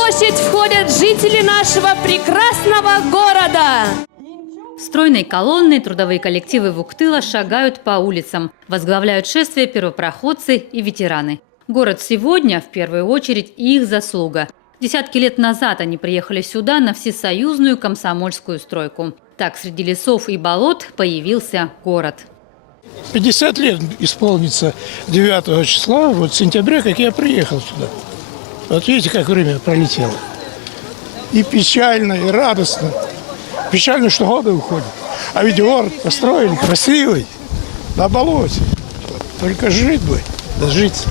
площадь входят жители нашего прекрасного города. Стройной колонной трудовые коллективы Вуктыла шагают по улицам. Возглавляют шествие первопроходцы и ветераны. Город сегодня, в первую очередь, их заслуга. Десятки лет назад они приехали сюда на всесоюзную комсомольскую стройку. Так среди лесов и болот появился город. 50 лет исполнится 9 числа, вот сентября, как я приехал сюда. Вот видите, как время пролетело. И печально, и радостно. Печально, что годы уходят. А ведь город построили красивый, на болоте. Только жить бы, да жить.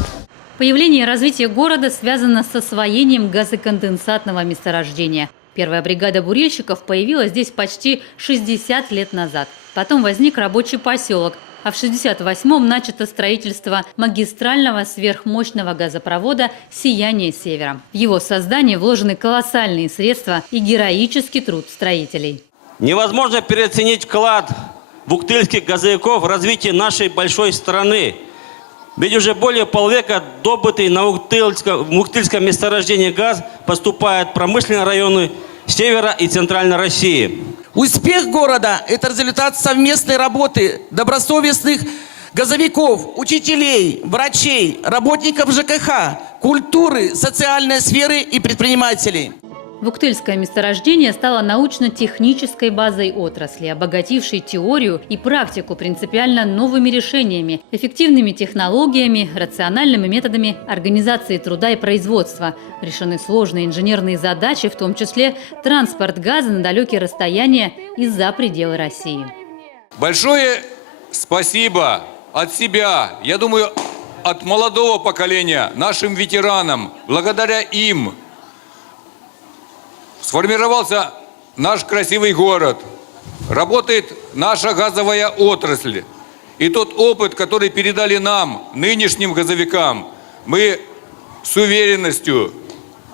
Появление и развитие города связано с освоением газоконденсатного месторождения. Первая бригада бурильщиков появилась здесь почти 60 лет назад. Потом возник рабочий поселок, а в 1968-м начато строительство магистрального сверхмощного газопровода «Сияние Севера». В его создание вложены колоссальные средства и героический труд строителей. Невозможно переоценить вклад вуктыльских газовиков в развитие нашей большой страны. Ведь уже более полвека добытый на вуктыльском месторождении газ поступает в промышленные районы севера и центральной России. Успех города – это результат совместной работы добросовестных газовиков, учителей, врачей, работников ЖКХ, культуры, социальной сферы и предпринимателей. Вуктыльское месторождение стало научно-технической базой отрасли, обогатившей теорию и практику принципиально новыми решениями, эффективными технологиями, рациональными методами организации труда и производства. Решены сложные инженерные задачи, в том числе транспорт газа на далекие расстояния и за пределы России. Большое спасибо от себя, я думаю, от молодого поколения, нашим ветеранам. Благодаря им сформировался наш красивый город, работает наша газовая отрасль. И тот опыт, который передали нам, нынешним газовикам, мы с уверенностью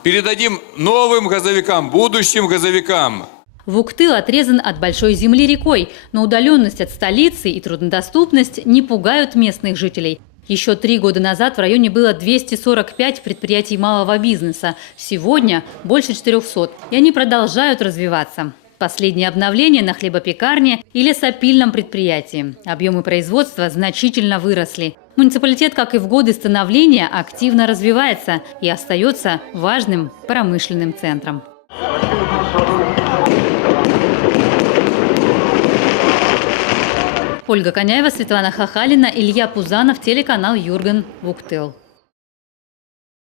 передадим новым газовикам, будущим газовикам. Вуктыл отрезан от большой земли рекой, но удаленность от столицы и труднодоступность не пугают местных жителей. Еще 3 года назад в районе было 245 предприятий малого бизнеса. Сегодня больше 400, и они продолжают развиваться. Последнее обновление на хлебопекарне и лесопильном предприятии. Объемы производства значительно выросли. Муниципалитет, как и в годы становления, активно развивается и остается важным промышленным центром. Ольга Коняева, Светлана Хахалина, Илья Пузанов, телеканал Юрген, Вуктыл.